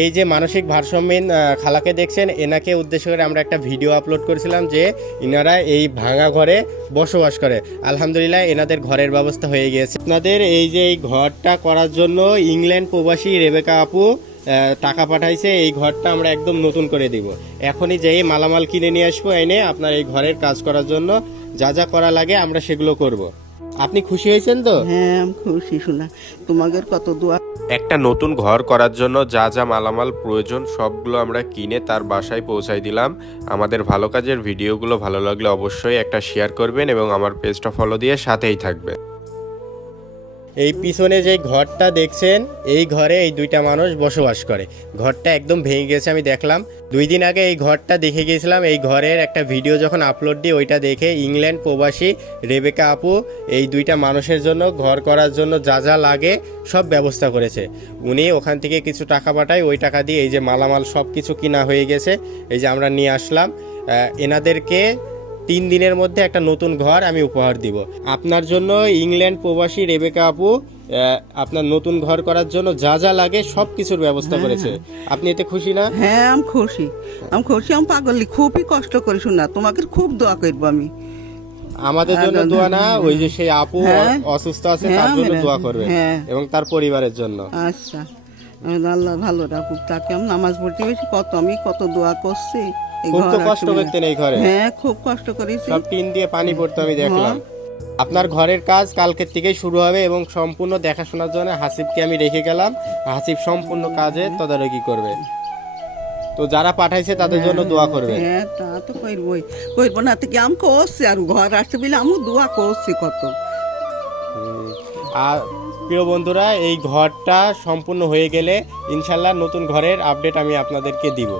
এই যে মানসিক ভারসাম্যহীন খালাকে দেখছেন, এনাকে উদ্দেশ্য করে আমরা একটা ভিডিও আপলোড করেছিলাম যে ইনারা এই ভাঙা ঘরে বসবাস করে। আলহামদুলিল্লাহ, এনাদের ঘরের ব্যবস্থা হয়ে গিয়েছে। আপনাদের এই যে এই ঘরটা করার জন্য ইংল্যান্ড প্রবাসী রেবেকা আপু টাকা পাঠাইছে, এই ঘরটা আমরা একদম নতুন করে দিব। এখনই যেই মালামাল কিনে নিয়ে আসব, এনে আপনার এই ঘরের কাজ করার জন্য যা যা করা লাগে আমরা সেগুলো করব। আপনি খুশি হয়েছেন তো? হ্যাঁ আমি খুশি শোনা। তোমাদের কত দোয়া। একটা নতুন ঘর করার জন্য যা যা মালামাল প্রয়োজন সবগুলো আমরা কিনে তার বাসায় পৌঁছাই দিলাম। আমাদের ভালো কাজের ভিডিওগুলো ভালো লাগলে অবশ্যই একটা শেয়ার করবেন এবং আমার পেজটা ফলো দিয়ে সাথেই থাকবেন। এই পিছনে যে ঘরটা দেখছেন, এই ঘরে এই দুইটা মানুষ বসবাস করে। ঘরটা একদম ভেঙে গেছে, আমি দেখলাম। দুই দিন আগে এই ঘরটা দেখে গিয়েছিলাম, এই ঘরের একটা ভিডিও যখন আপলোড দিই, ওইটা দেখে ইংল্যান্ড প্রবাসী রেবেকা আপু এই দুইটা মানুষের জন্য ঘর করার জন্য যা যা লাগে সব ব্যবস্থা করেছে। উনি ওখান থেকে কিছু টাকা পাঠায়, ওই টাকা দিয়ে এই যে মালামাল সব কিছু কিনা হয়ে গেছে। এই যে আমরা নিয়ে আসলাম। এনাদেরকে তিন দিনের মধ্যে একটা নতুন ঘর আমি উপহার দিব। আপনার জন্য ইংল্যান্ড প্রবাসী রেবেকা আপু আপনার নতুন ঘর করার জন্য যা যা লাগে সব কিছুর ব্যবস্থা করেছে। আপনি এতে খুশি না? হ্যাঁ আমি খুশি। আমি খুশি আমি পাগলি খুবই কষ্ট করি শোনা তোমাকে খুব দোয়া করব আমি। আমাদের জন্য দোয়া না ওই যে সেই আপু হ্যাঁ। অসুস্থ আছে তার হ্যাঁ, জন্য দোয়া করবে হ্যাঁ। এবং তার পরিবারের জন্য। আচ্ছা। আল্লাহ ভালো রাখুক। তাকে আমি নামাজ পড়তে বেশি কত আমি কত দোয়া করছি। খুব তো কষ্ট করতেন এই ঘরে। হ্যাঁ খুব কষ্ট করেছি। সব টিন দিয়ে পানি পড়তো আমি দেখলাম। আপনার ঘরের কাজ কালকের থেকেই শুরু হবে এবং সম্পূর্ণ দেখাশোনার জন্য হাসিবকে আমি রেখে গেলাম। হাসিব সম্পূর্ণ কাজে তদারকি করবে। তো যারা পাঠাইছে তাদের জন্য দোয়া করবে। হ্যাঁ তা তো করবই। করব না থেকে আমি করছি আর ঘর আসতে বলে আমি দোয়া করছি কত। আর প্রিয় বন্ধুরা এই ঘরটা সম্পূর্ণ হয়ে গেলে ইনশাল্লাহ নতুন ঘরের আপডেট আমি আপনাদেরকে দিব।